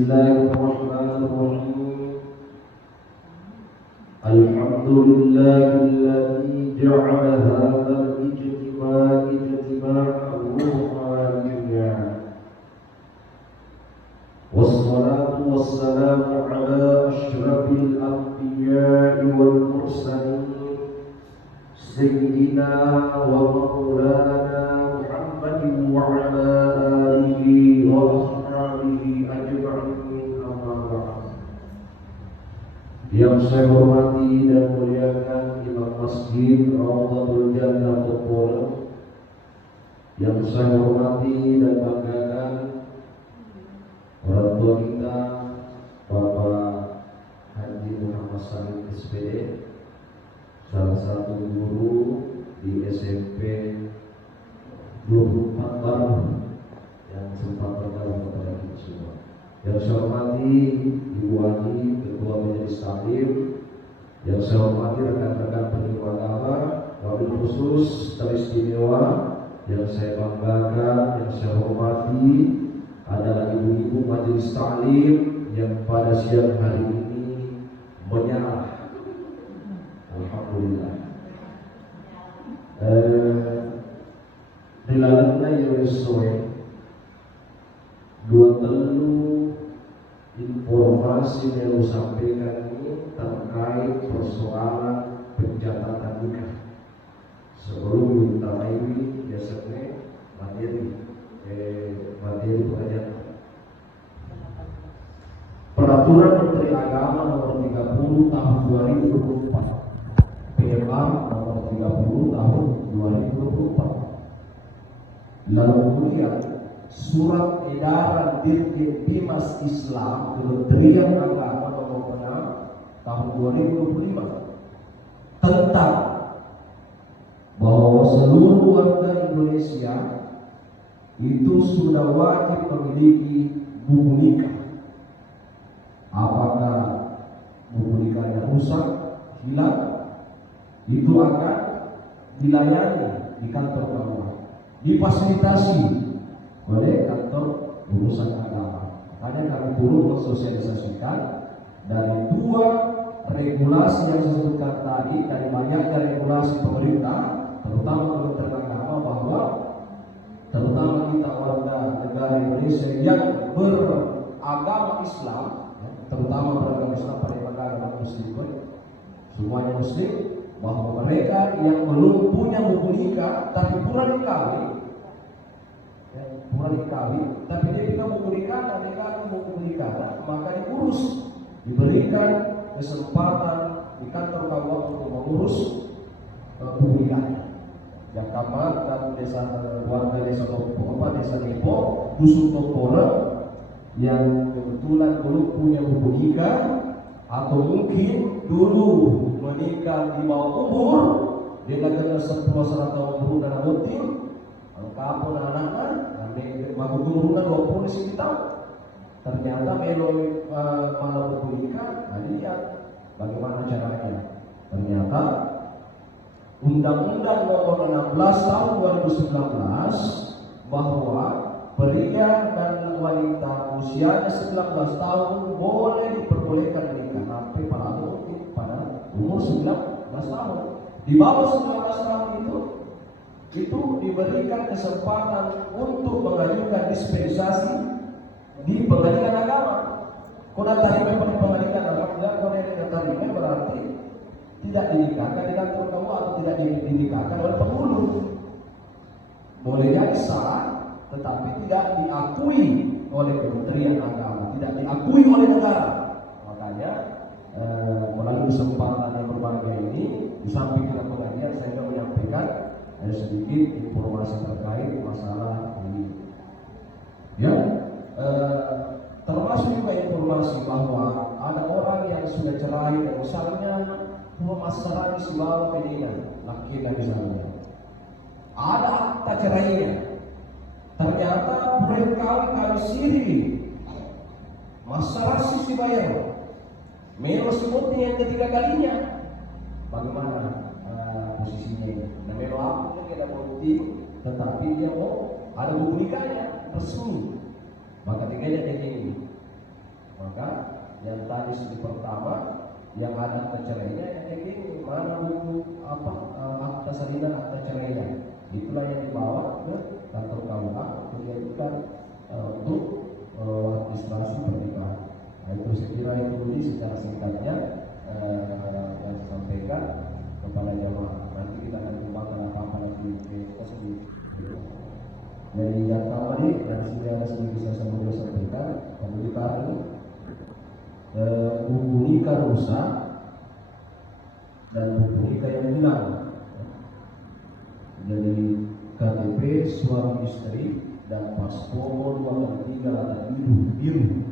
Bismillahirrahmanirrahim. Alhamdulillahilladzi ja'ala hadzal ijtima'a ruhaniyyan. Wassalatu wassalamu ala asyrafil anbiya'i wal mursalin sayyidina wa maulana Muhammadin wa ala alihi wa ashabihi ajma'in, amma ba'd. Yang saya hormati dan muliakan Imam Masjid Raudhatul Jannah Topolo, yang saya hormati dan banggakan orang tua kita Bapak Haji Muhammad Salim SPD, salah satu guru di SMP 24 tahun yang sempat bergabung kepada kita semua. Yang saya hormati Ibu Ani, Ketua Majelis Taklim, yang saya hormati rekan-rekan penyuluh agama, wabil khusus teristimewa yang saya banggakan, yang saya hormati adalah ibu-ibu Majelis Taklim yang pada siang hari ini menyerah. Alhamdulillah. Dilalana yang sesuai dua telu informasi yang disampaikan ini terkait persoalan pencatatan nikah. Sebelum kita mulai biasanya materi pengajian. Peraturan Menteri Agama nomor 30 tahun 2024, PMA nomor 30 tahun 2024. Lalu kemudian Surat Edaran Dirjen Bimas Islam Kementerian Agama nomor 6 tahun 2025 tentang bahwa seluruh warga Indonesia itu sudah wajib memiliki buku nikah. Apakah buku nikahnya rusak, hilang, itu akan dilayani di kantor KUA, difasilitasi oleh kantor urusan agama. Makanya kami perlu mensosialisasikan dari dua regulasi yang saya sebutkan tadi, dari banyaknya regulasi pemerintah, terutama Kementerian Agama, bahwa terutama kita warga negara Indonesia yang beragama Islam, terutama beragama Islam pada agama Muslim, semuanya Muslim, bahwa mereka yang belum punya buku nikah tapi pura dikawin, tapi dia bisa buku nikah dan dia buku nikah, maka diurus, diberikan kesempatan di kantor KUA untuk mengurus buku nikah. Yang kamar dan desa warga desa desa Nepo, dusun Topora yang kebetulan belum punya buku nikah atau mungkin dulu menikah di bawah umur, dia kena 10 tahun dulu dan rutin, kapun anak-anak, dan baru turunnya 20 tahun. Ternyata meloi malah buku nikah, lihat bagaimana caranya. Ternyata Undang-Undang Nomor 16 Tahun 2019 bahwa pria dan wanita usianya 19 tahun boleh diperbolehkan menikah sampai pada umur 19 tahun. Di bawah 19 tahun itu diberikan kesempatan untuk mengajukan dispensasi di pengadilan agama. Kalau tadi memang pengadilan agama tidak boleh diterima, berarti tidak dinikahkan di kantor kamu atau tidak dinikahkan oleh penghulu. Boleh jadi sah, tetapi tidak diakui oleh Kementerian Agama, tidak diakui oleh negara. Makanya melalui kesempatan yang berbahagia ini, di samping kita pengajian, saya akan menyampaikan sedikit informasi terkait masalah ini. Ya, termasuk juga informasi bahwa ada orang yang sudah cerai, misalnya pemasaran si bawa pedina, laki dan misalnya ada akta cerainya, ternyata mereka kawin siri, masalah si bayar, melo semutnya yang ketiga kalinya, bagaimana posisinya ini? Nah, melo aku tidak bukti, tetapi dia mau ada buku nikahnya resmi, maka tinggalnya kayak gini. Maka yang tadi segi pertama yang ada akta cerainya, yang penting mana buku apa akta salinan akta cerainya, itulah yang dibawa ke kantor KUA untuk diajukan untuk administrasi pernikahan. Nah, itu saya kira itu dulu secara singkatnya yang saya sampaikan kepada jamaah. Nanti kita akan kembangkan apa-apa lagi tersebut. Dari yang tadi dari sini ada sedikit saya mau sampaikan. Kalau kita ini buku nikah rusak dan buku nikah yang hilang. Jadi KTP suami istri dan paspor 2 dan 3 ada biru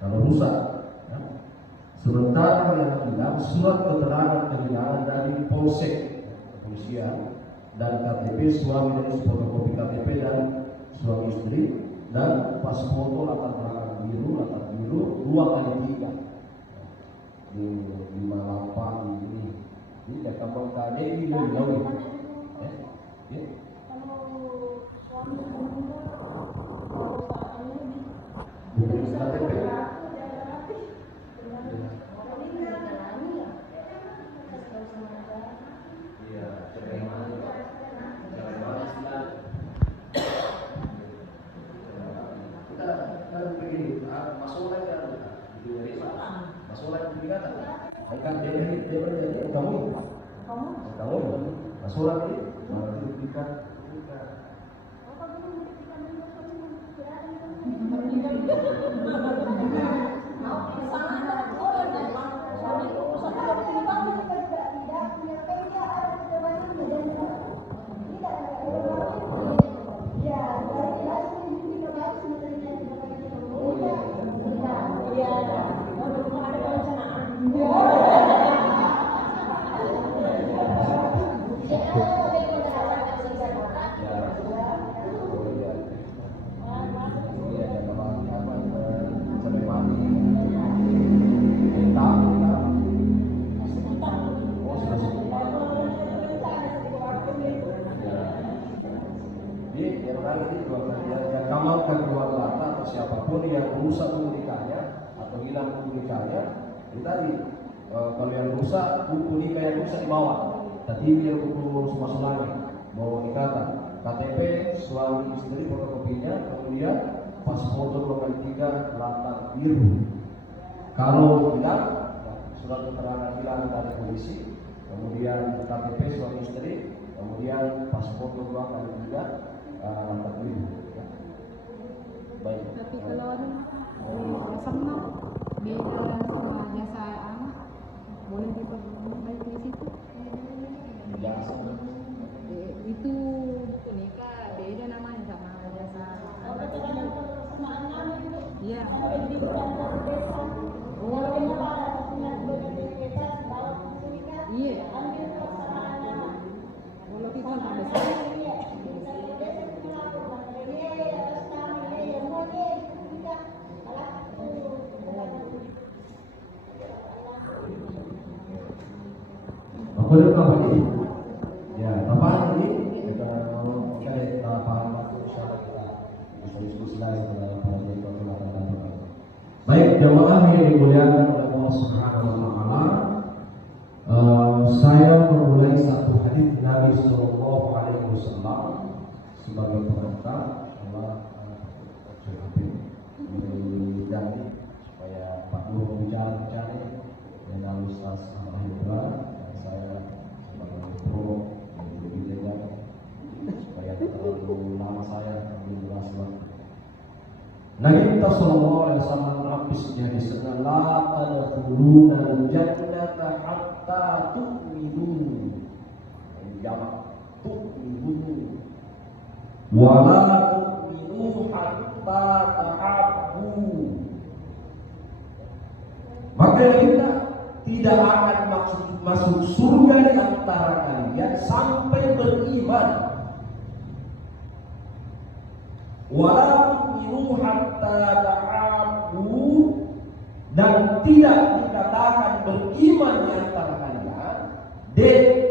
kalau rusak. Ya. Sementara yang hilang surat keterangan kehilangan dari Polsek kepolisian dan KTP suami dan fotokopi KTP dan suami istri dan paspor latar belakang biru 2 kali 3 di 58 ini tidak kamu kaya ini jauh ya. Surat ini sertifikat siapapun yang rusak nikahnya atau hilang nikahnya, tadi kalau yang rusak buku nikah yang rusak dibawa, tadi dia buku semua bawa nikah, KTP suami istri fotokopinya, kemudian paspor 2 kali 3 latar biru. Kalau hilang, surat keterangan hilang dari polisi, kemudian KTP suami istri, kemudian paspor 2 kali 3 latar biru. Baik. Tapi kalau sama beda sama jasa anak, boleh diperbaiki di situ. Jasa itu nikah beda namanya sama jasa anak. Iya. Iya. Kalau kita sampai boleh apa ini? Ya, apa ini? Kita paham insyaallah kita bisa diskusi lagi dalam para. Baik, jemaah yang dimuliakan oleh Allah Subhanahu wa taala. Saya memulai satu hadis Nabi sallallahu alaihi wasallam sebagai pengantar dan supaya Pak Guru bicara dengan Ustaz Al-Hibra. Saya sebagai pro yang lebih jaga supaya terlalu lama saya menjelas waktu. Nabi kita sallallahu alaihi wasallam menapis jadi la tadkhuluna al-jannata hatta tu'minu. Jamak tu'minu. Wa la tu'minu hatta tahabbu. Maka kita tidak akan masuk surga di antara kalian sampai beriman. Wala tu'minu hatta ta'abu, dan tidak dikatakan beriman di antara kalian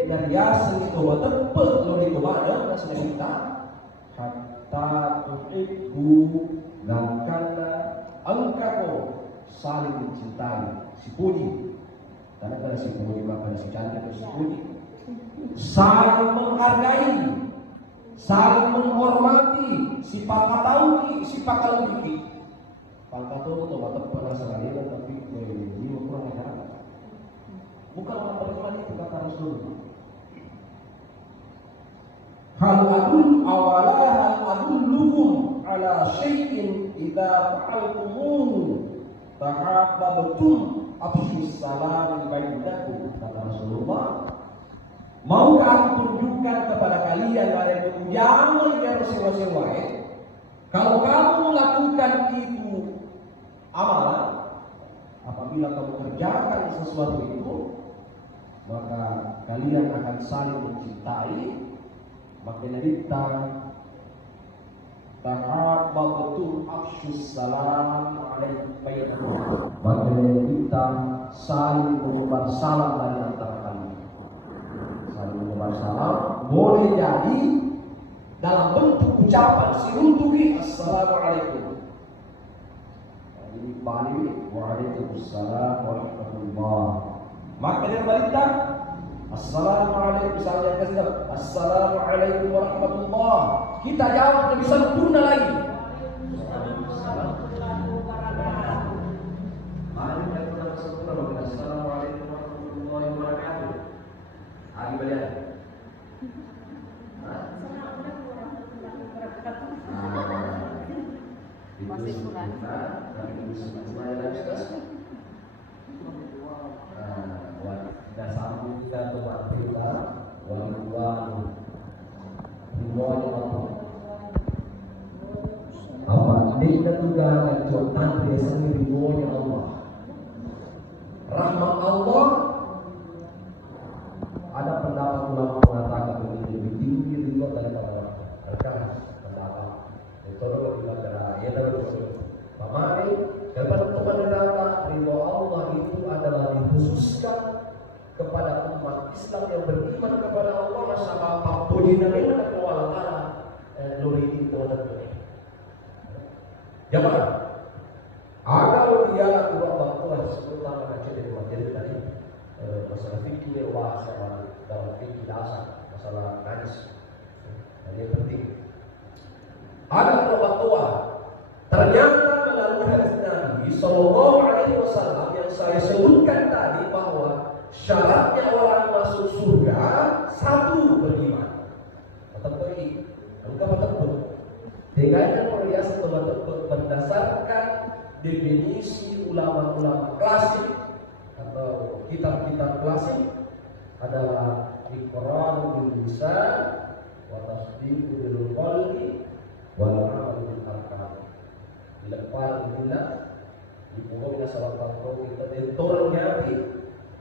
dan yasin itu tempat lo di kepada kita hatta tuhibbu, dan karena engkau saling mencintai. Si puji, karena si puji maka si cantik si puji. Saling menghargai, saling menghormati, si pakatauki, si pakalembiki. Pakatau itu mata pernah sekali tapi ini kurang enak. Bukan orang beriman itu kata Rasulullah. Hal adullukum ala syai'in idza fa'altumuhu tahabbtum afshis salam bainakum, kata Rasulullah. Maukah aku tunjukkan kepada kalian pada itu jangan biar sewa-sewa. Kalau kamu melakukan itu amalan, apabila kamu kerjakan sesuatu itu, maka kalian akan saling mencintai. Makanya kita tahabbtum afshus salam bainakum. Makanya kita saling menyebar salam dari antara kalian. Saling menyebar salam boleh jadi dalam bentuk ucapan siruntuki assalamualaikum. Ini balik waalaikumsalam warahmatullahi. Maka dia berita assalamualaikum, misalnya kita assalamualaikum warahmatullahi, kita jawab lebih sempurna lagi. Assalamualaikum warahmatullahi wabarakatuh. Hari balik. Masih kurang. Kita sambung kita tempat kita wali-wali ribuan apa kita juga kejutan biasanya ribuan Allah, rahmat Allah. Ada pendapat ulama mengatakan lebih tinggi ribuan daripada mereka pendapat itu adalah dari ya dari pamari dapat teman data ridho Allah itu adalah dikhususkan kepada umat Islam yang beriman kepada Allah sama apapun dinamika dan kewalahan lori itu dan jamaah. Ada dia dua orang sebutama kecil dari materi tadi masalah fikih sama dalam fikih dasar masalah najis ini penting. Ada dua tua ternyata melalui hadis Nabi Sallallahu Alaihi Wasallam yang saya sebutkan tadi bahwa syaratnya orang masuk surga satu beriman. Betul engkau betul. Dengan biasa berdasarkan definisi ulama-ulama klasik atau kitab-kitab klasik adalah iqrar bil lisan wa tasdiq bil qalbi wal amal bil arkan. Dilepas bila dibuang salah satu kita tentornya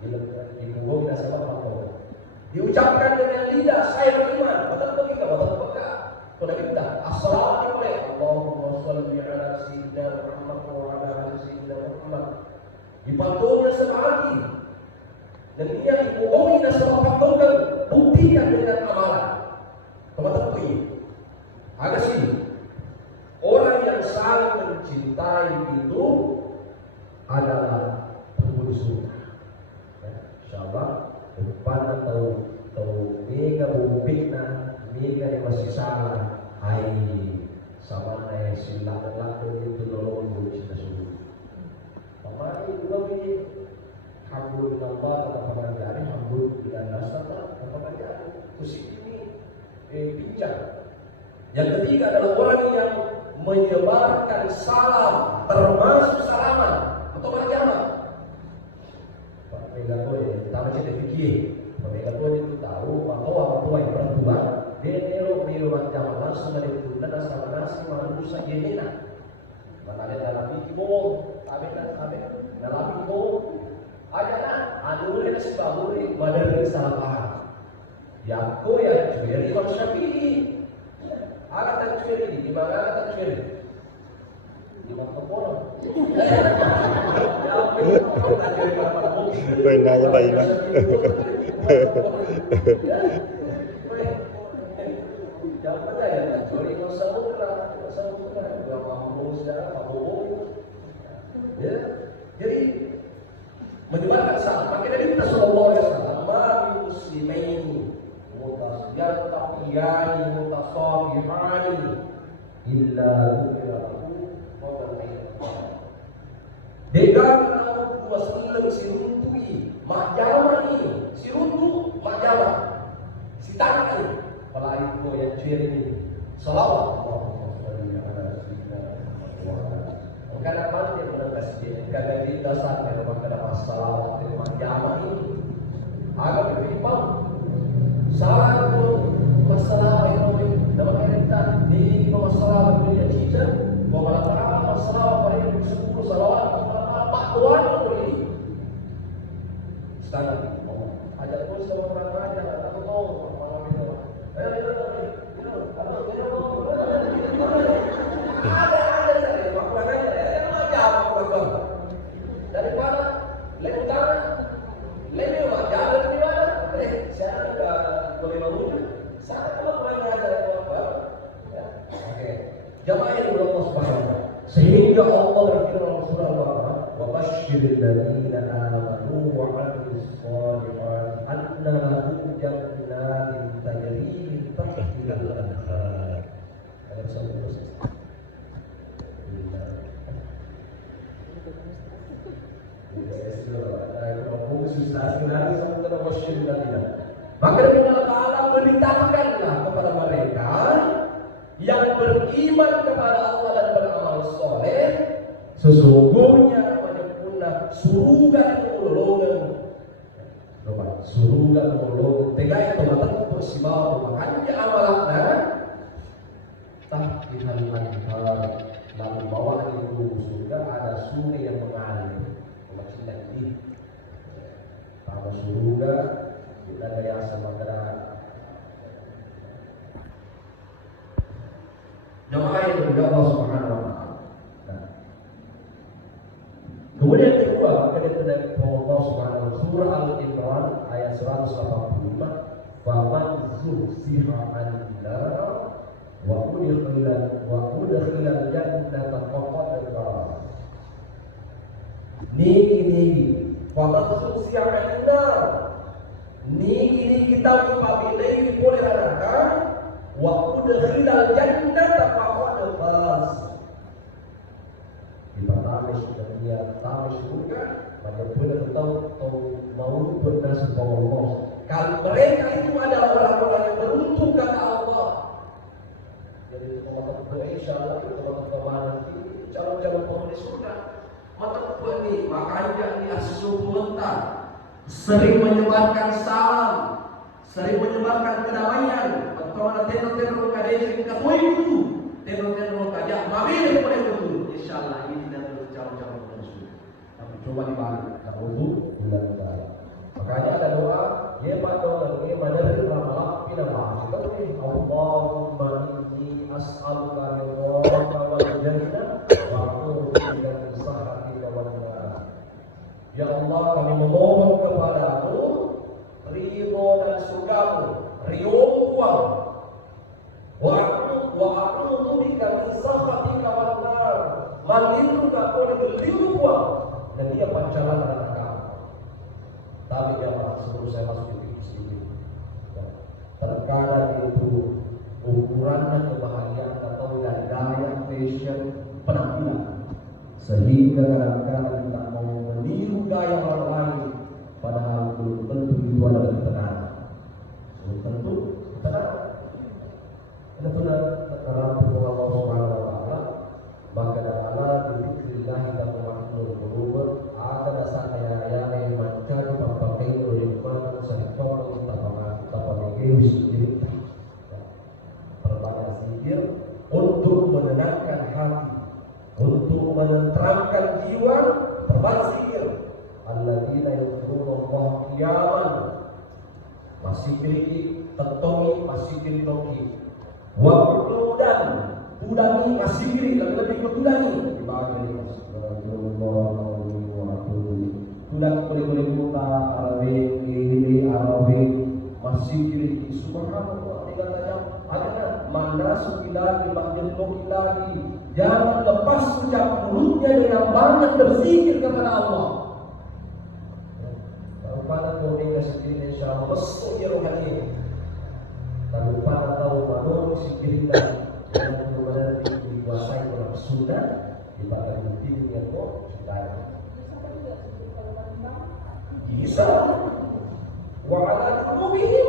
dibuang salah satu diucapkan dengan lidah saya beriman betul kita betul betul kalau kita assalamualaikum Allahumma shalli ala sayyidina Muhammad wa ala ali sayyidina Muhammad dipatungkan semati dan dia dibuang salah satu buktikan dengan amalan betul betul ada sini orang yang saling mencintai itu adalah penghuni surga. Insyaallah depan atau mega bukitna mega yang masih salah hai sama naya silang itu nolong cinta surga. Pamari dua ini alhamdulillah kata pengajari alhamdulillah nasabah kata pengajari musik ini bincang. Yang ketiga adalah orang yang menyebarkan salam termasuk salaman atau berjamaah. Pak Megaton kita baca di fikih. Pak Megaton itu tahu bahwa orang yang berdua dia nero macam langsung dari tunda sama nasi manusia jenina. Mana ada dalam fikih bohong, dalam fikih bohong. Ada anulir sebab badar salah paham. Yako ya jadi Imam Syafi'i. Ada takfir di mana ada takfir? Di mana Benarnya Pak Imam. Jangan percaya, sorry kalau saudara, dua mampu saudara, mampu. Ya, mani illa ghufirahu wa man Degan na dua selang siruntui majama ni siruntu majama si tangan palai ko yang ciri salawat kadang mana dia pernah kasih kadang di dasar memang kadang masalah memang jama ini agak berlimpah salah itu masalah yang dalam kereta di masalah dunia cita masalah pada yang disebut salawat Tuhan untuk ini sekarang ada pun sama orang raja atau tahu malam itu daripada lain utara lain lewat jalan di mana saya tidak boleh mewujud saya kalau boleh mengajar apa oke jamaah yang Allah subhanahu sehingga Allah berfirman surah Al-Baqarah wa basyiril ladzina amanu wa 'amilus shalihat anna lahum jannatin tajri min tahtiha al-anhar ayat 11 maka demi Allah Ta'ala beritahukanlah kepada mereka yang beriman kepada Allah dan beramal soleh sesungguhnya menyempurna surga ululungan surga ululungan tegai itu matang persibawa makanya amalakna tahkihal anhar lalu bawah itu surga ada sungai yang mengalir maksudnya ini pada surga kita gaya semangat jemaah yang juga Allah Subhanahu wa taala. Nah. Kemudian yang kedua, kita dari Allah Subhanahu wa taala surah Al-Imran ayat 185, "Faman zuhziha 'anil nar wa udkhila jannata faqad faz." Niki faman zuhziha 'anil nar. Niki kita apabila boleh neraka wa udkhilal jannata faqad faz. Kita tamis dan dia tamis surga, maka boleh tahu mau bernasib Allah. Kalau mereka itu adalah orang-orang yang beruntung kata Allah. Jadi kalau berdoa insyaallah kalau nanti calon-calon penghuni surga, maka ini makanya ini asuh mentah sering menyebarkan salam, sering menyebarkan kedamaian. Kalau tenor-tenor kadang katoi itu, tenor-tenor kadang mami dia boleh itu. Insyaallah ini tidak calon-calon penghuni. Tapi coba dibalik, kalau itu bulan baik. Makanya ada doa, ya padahal ini madari ramal pinama. Kita ini Allahumma inni as'aluka ridhaka wal jannah wa a'udzu bika min sakhatika wan nar. Ya Allah, kami memohon kepadamu ridho dan surgamu, ridho wa a'udzu bika min sakhatika wan nar. Maliru ka boleh beliau dan dia pancaran neraka. Tapi jamaah sebelum saya masuk di sini, terkadang itu ukurannya kebahagiaan atau gaya fashion penampilan, sehingga kadang-kadang kita mau meniru gaya orang lain, padahal belum tentu itu adalah kebenaran. Belum tentu kebenaran. Ini benar terang Allah Subhanahu Wa Taala. Maka dalam dzikrillah dan makhluk qulub ada dasarnya yang mencari pakai yang mana sektor sendiri berbanyak zikir untuk menenangkan hati, untuk menenteramkan jiwa, berbanyak zikir. Alladzina yadhkuruna qiyaman masih miliki tentomi masih miliki wa qu'udan udangi masih miliki lebih udangi dibagi tulang kulit muka Arabic masih miliki subhanallah dikatakan ada mana sukilah dibanjir lagi jangan lepas ucap mulutnya dengan banyak berzikir kepada Allah. Pada dunia sendiri insyaallah besok ya rohani. Kalau pada tahu baru sikirkan Bisa. Wa ala qulubihim.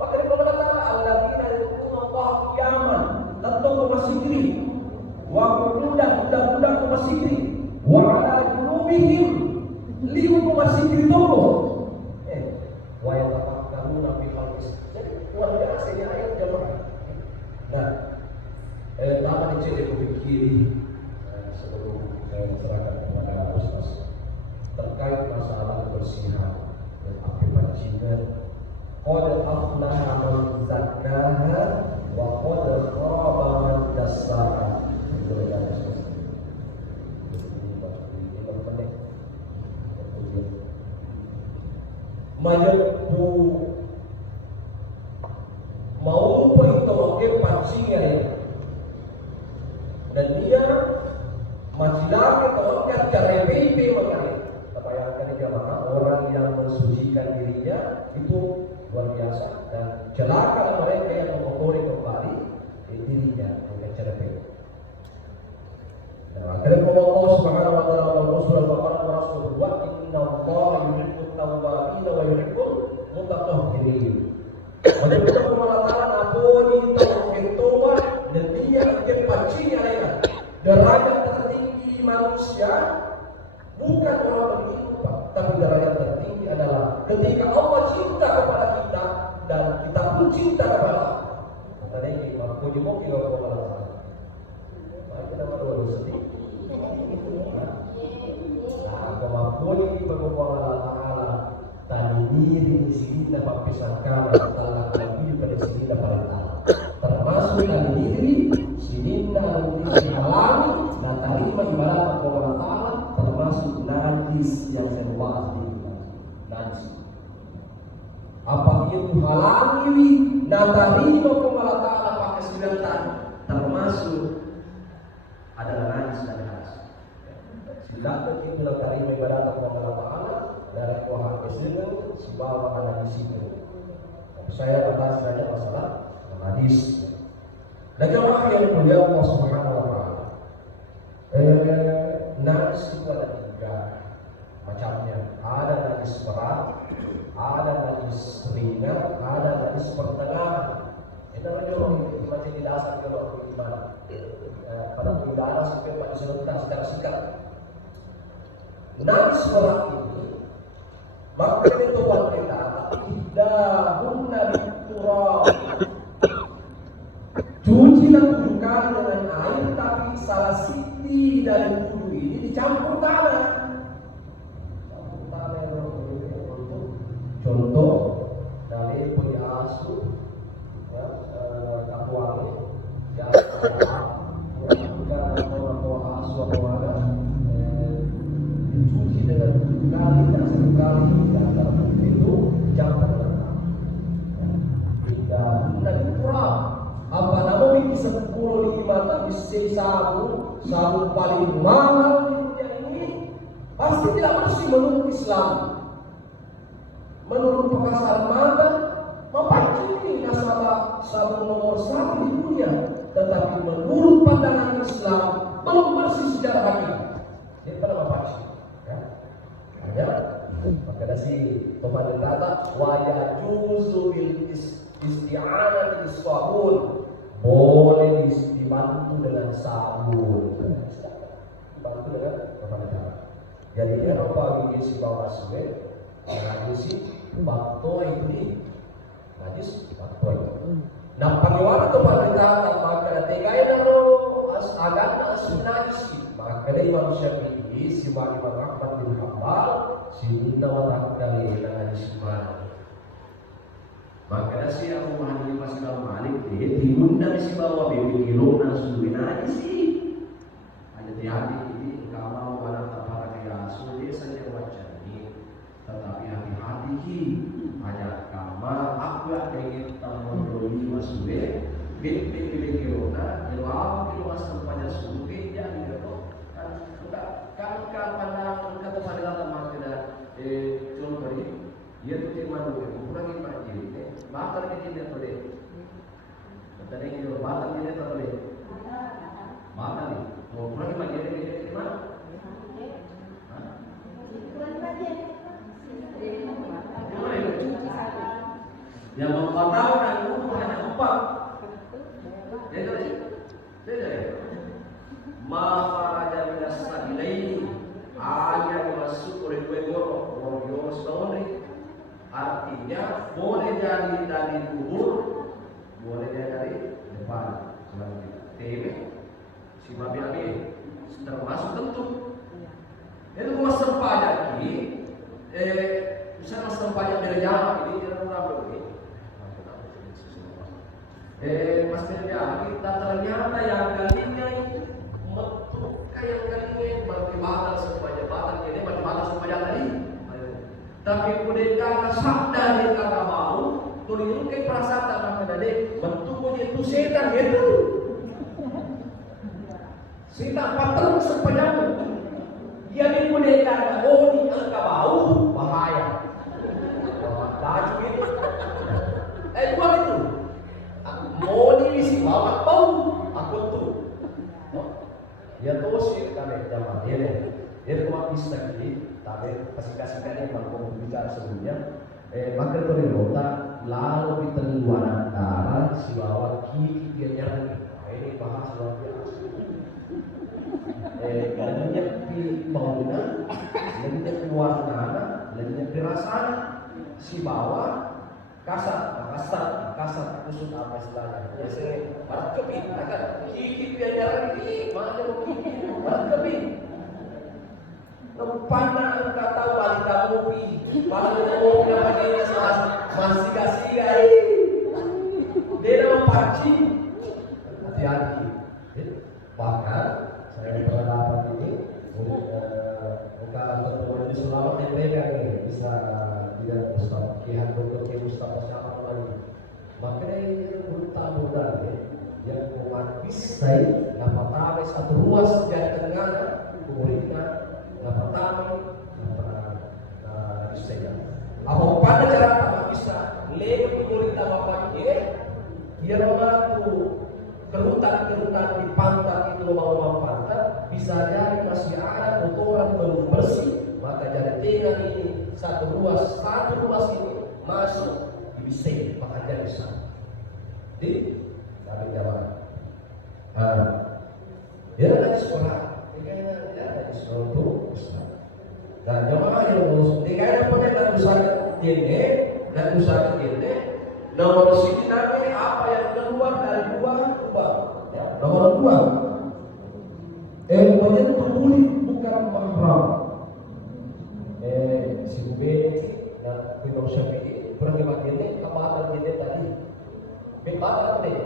Maka dia berkata alladzina yadhkuruna Allah qiyaman, tentu bersikir. Wa qu'udan, budak-budak bersikir. Wa ala qulubihim, liu bersikir itu. Wa yatafakkaruna fi khalqis. Jadi luar biasa ini ayat jemaah. Nah, pertama dicek aku pikir sebelum saya serahkan kepada Ustaz terkait masalah kebersihan dan api pancingan. Qad aflaha man zakkaha wa qad khaba man dassaha. Majepu mau itu oke pancingan ya. Dan dia majilah kalau kan cara PP makanya bayangkan dia maka orang yang mensucikan dirinya itu luar biasa dan celaka mereka yang mengotori kembali dirinya dengan cara PP. Nah, akhirnya Allah Subhanahu wa taala dalam surah Al-Baqarah Rasul wa inna Allah yuhibbut tawwabin wa yuhibbul mutatahhirin. Wajib Allah napoli tawbah dan dia akan pancinya mereka. Derajat tertinggi manusia bukan orang beriman, tapi derajat tertinggi adalah ketika Allah cinta kepada kita dan kita pun cinta kepada Allah. Kata dia, "Mampu jemuk juga kepada Allah." Maka kita baru sedih. Nah, kemampuan ini berhubung Allah Taala. Tadi diri di sini dapat pisahkan antara lebih pada sini dapat Allah. Termasuk tadi diri sini nanti halal, matahari ibarat kepada Allah, termasuk najis yang saya bahas di najis. Apa itu halal ini? Natari kepada Allah pakai sembilan termasuk adalah najis dan hadas. Silakan kita natari ibarat kepada Allah. Dari Tuhan Kristus sebuah makanan di sini. Saya bahas saja masalah hadis. Dan jemaah yang mulia Allah Subhanahu wa taala. Najis itu ada tiga macamnya. Ada najis berat, ada najis ringan, ada najis pertengahan. Itu memang macam di dasar kalau iman. Pada penggunaan sampai pada secara singkat. Najis berat ini maka itu wanita ihdahunna biturab. Cucilah 7 kali dengan air, tapi salah sisi dari wudhu ini dicampur tanah. Campur tanah contoh dari punya asuh kapuangi ya bukan asuh apa mana dicuci dengan 7 kali dan 1 kali dan dalam itu campur tanah. Dan dari kurang apa namanya bisa 10 tapi sabun paling mahal di dunia ini pasti tidak bersih menurut Islam. Menurut perkataan mata, mapancing ini nasabah sabun nomor 1 di dunia, tetapi menurut pandangan Islam belum bersih secara hakiki. Ini pada mapancing, ya. Hanya maka ada si Tuhan berkata wajah juzu bil isti'anah bis sabun, boleh dibantu dengan sabun, dibantu dengan berbagai cara. Jadi apa bikin si bawah suwe, najis si bakto ini, najis bakto. Nah panggilan itu pada maka tegai naro agama najis, maka dari Imam Syafi'i si Imam Ahmad bin Hanbal si tawatak dari najis mana. Maka si Abu Hanifah Imam Malik dia diundang si bawa baby kilo dan sudah najis sih. Hati-hati ini kalau barang terpara kayak sudah saja wajar ini, tetapi hati-hati ki hanya kamar aku ingin tamu doli masuk baby kilo na jawab kilo asal pada sudah jadi gitu kan pandang kata pada teman kita contoh ini dia tuh cuma dulu kurangin macam ini bakar ke sini tu deh. Tadi kita bakar ni tu deh. Bakar ni. Mau kurang macam ni mana? Yang membatalkan wudhu hanya 4. Jadi, mafaraja minas sabilaini hanya masuk oleh dua goro setahun. Artinya boleh jadi dari dubur, boleh jadi dari depan. TV, si babi termasuk tentu. Itu kalau sempajak ini, misalnya sempajak dari Jawa ini tidak pernah begini. Mas kerja kita ternyata yang kalinya itu metu kayak kalinya macam-macam sempajak ini macam-macam sempajak tadi. Tapi kemudian sabda dia kagak mau, tuh kayak perasaan tak ada bentuk itu setan gitu. Setan patron sempajak. Dia kemudian kagak ini angka bau bahaya. Laju gitu. Buat itu. Mau diisi bawa bau aku tuh. Dia tosir kami zaman dia cuma bisa gini, tapi kasih kali kalau bicara sebelumnya, maka dari rota lalu kita luar antara si bawa kiki dia nyari. Ini bahas luar biasa. Laginya di bangunan, laginya keluar tanah, laginya dirasaan si bawa kasar kusut apa istilahnya biasanya barat kebin akan kiki biajaran ini mana mau kiki barat kebin tempatnya enggak tahu balita kopi malah mau apa dia masih kasih dia nama pancing hati-hati bahkan saya pernah dapat ini kalau ketemu di Sulawesi mereka ini bisa tidak Mustafa Kihan Dokter Mustafa siapa lagi makanya ini bertamu dari yang kuat bisa dapat tahu satu ruas jalan tengah kemudian dapat tahu bisa apa pada cara tak bisa lebih kemudian apa dia membantu kerutan di pantat itu mau pantat bisa jadi masih ada kotoran belum bersih maka jadi tengah ini satu ruas ini masuk bisa pekerjaan bisa di kami jawab dia ada di sekolah dia ada di sekolah itu dan jamaah yang lulus dikaya punya dan usaha ini nomor sini kami apa yang keluar dari dua nomor 2 menyentuh kulit bukan mahram si Ube dan Imam Syafi'i kurang hebat ini kematan ini tadi hebat apa nih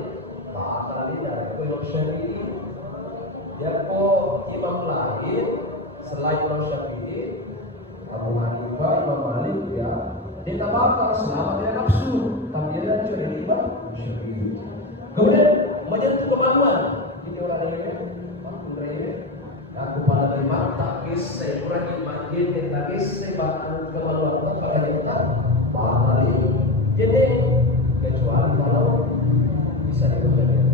batal ini ada Imam Syafi'i dia kok imam lain selain Imam Syafi'i Abu Hanifah Imam Malik ya dia tak batal selama dia nafsu tapi dia juga jadi Imam Syafi'i kemudian menyentuh kemaluan ini orang lainnya aku pada dari mata kisah kurang imajin kita kisah bahkan kemaluan itu pada kita mahal ini jadi kecuali kalau bisa dikerjakan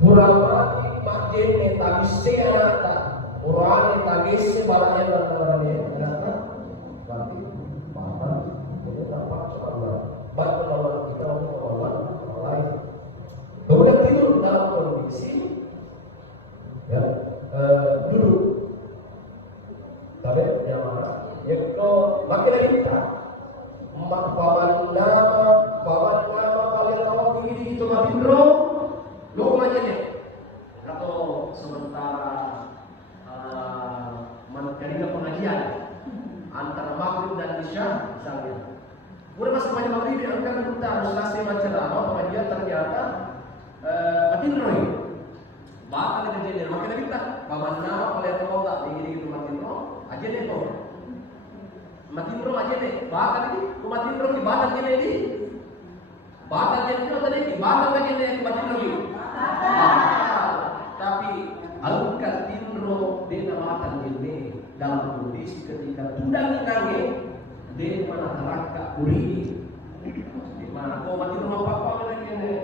kurang mati imajin kita bisa nyata kurang kita kisah barangnya dan barangnya nyata berarti mahal jadi tanpa kemaluan bahkan kemaluan kita untuk kemaluan orang lain kemudian tidur dalam kondisi ya duduk tapi yang mana ya kalau makin lagi kita paman nama kalian tahu ini itu mati bro lo aja nih atau sementara mencari pengajian antara maghrib dan isya misalnya udah masuk banyak maghrib yang kan kita harus kasih ceramah pengajian ternyata mati bro bakal kejadian makanya kita paman nama kalian tahu tak begini gitu mati bro aja deh kok mati bro aja deh bakal ini mati bro di batal aja deh batal jadi itu tadi batal aja deh mati bro tapi alkan tindro dia namatan ini dalam kondisi ketika tudang nange dia mana teraka kurini di mana kau mati bro apa lagi nih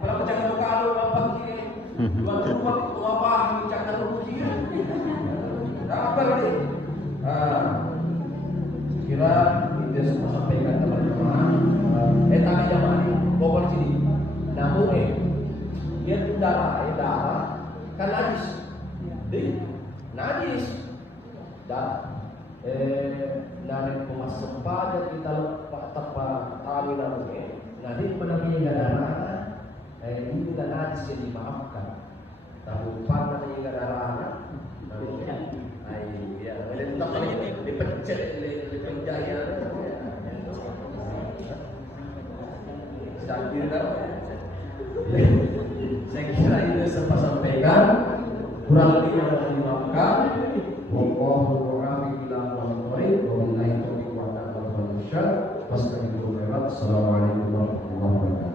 kalau jangan kalau apa kiri dua itu apa jangan rugi apa ini kira kita semua sampaikan kepada darah kan najis. Di najis. Dan narik pemasok pada kita lepak tepat kami namanya. Nanti menamanya darah. Ini tidak najis yang dimaafkan. Tapi pada menjaga darah. Ya, boleh tak paling dipencet di penjaya. Saya kira ini sempat sampaikan. Kurang lebih yang harus dimaafkan. Wallahu a'lam bishawab. Wabillahi taufiq wal hidayah. Wassalamualaikum warahmatullahi wabarakatuh.